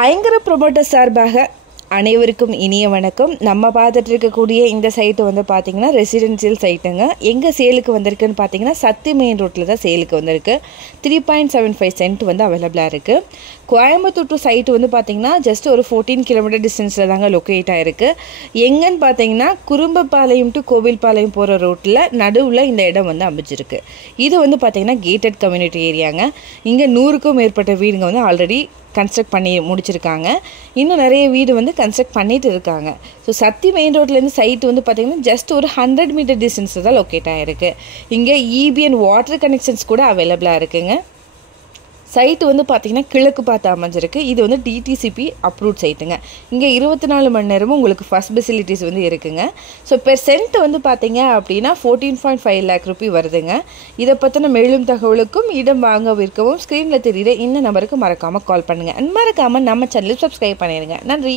ஐங்கர promoter சார்பாக அனைவருக்கும் இனிய வணக்கம். நம்ம பார்த்துட்டு இருக்கக்கூடிய இந்த சைட்டு வந்து பார்த்திங்கன்னா ரெசிடென்சியல் சைட்டுங்க. எங்கே சேலுக்கு வந்திருக்குன்னு பார்த்தீங்கன்னா சத்தி மெயின் ரோட்டில் தான் சேலுக்கு வந்திருக்கு. 3.75 சென்ட் வந்து அவைலபிளாக இருக்குது. கோயம்புத்தூர் டு சைட்டு வந்து பார்த்திங்கன்னா ஜஸ்ட் ஒரு 14 கிலோமீட்டர் டிஸ்டன்ஸில் தாங்க லொக்கேட் ஆகிருக்கு. எங்கன்னு பார்த்தீங்கன்னா குறும்பபாளையம் டு கோவில்பாளையம் போகிற ரோட்டில் நடுவில் இந்த இடம் வந்து அமைச்சிருக்கு. இது வந்து பார்த்திங்கன்னா கேட்டட் கம்யூனிட்டி ஏரியாங்க. இங்கே 100க்கும் மேற்பட்ட வீடுங்க வந்து ஆல்ரெடி கன்ஸ்ட்ரக்ட் பண்ணி முடிச்சிருக்காங்க. இன்னும் நிறைய வீடு வந்து கன்ஸ்ட்ரக்ட் பண்ணிட்டு இருக்காங்க. ஸோ சத்தி மெயின் ரோட்லேருந்து சைட்டு வந்து பார்த்திங்கன்னா ஜஸ்ட் ஒரு 100 மீட்டர் டிஸ்டன்ஸில் தான் லொக்கேட் ஆகிருக்கு. இங்கே இபி அண்ட் வாட்டர் கனெக்ஷன்ஸ் கூட அவைலபிளாக இருக்குங்க. சைட்டு வந்து பார்த்திங்கன்னா கிழக்கு பார்த்து அமைஞ்சிருக்கு. இது வந்து டிடிசிபி அப்ரூவ்ட் சைட்டுங்க. இங்கே 24 மணி நேரமும் உங்களுக்கு ஃபஸ்ட் ஃபெசிலிட்டிஸ் வந்து இருக்குங்க. ஸோ பெர் சென்ட் வந்து பார்த்தீங்க அப்படின்னா 14.5 லேக் ரூபி வருதுங்க. இதை பற்றின மேலும் தகவலுக்கும் இடம் வாங்க விற்கவும் ஸ்க்ரீனில் தெரியுற இந்த நம்பருக்கு மறக்காமல் கால் பண்ணுங்கள். மறக்காமல் நம்ம சேனலுக்கு சப்ஸ்கிரைப் பண்ணிடுங்க. நன்றி.